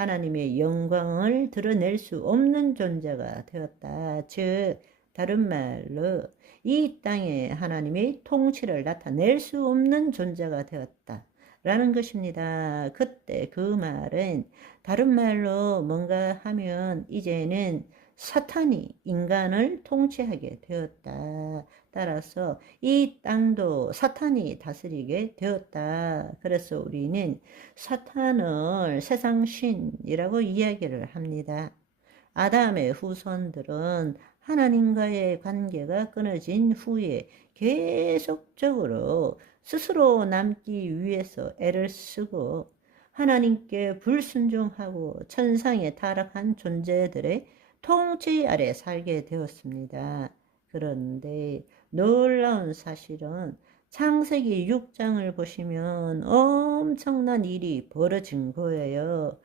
하나님의 영광을 드러낼 수 없는 존재가 되었다. 즉, 다른 말로 이 땅에 하나님의 통치를 나타낼 수 없는 존재가 되었다. 라는 것입니다. 그때 그 말은 다른 말로 뭔가 하면 이제는 사탄이 인간을 통치하게 되었다. 따라서 이 땅도 사탄이 다스리게 되었다. 그래서 우리는 사탄을 세상 신이라고 이야기를 합니다. 아담의 후손들은 하나님과의 관계가 끊어진 후에 계속적으로 스스로 남기 위해서 애를 쓰고 하나님께 불순종하고 천상에 타락한 존재들의 통치 아래 살게 되었습니다. 그런데 놀라운 사실은 창세기 6장을 보시면 엄청난 일이 벌어진 거예요.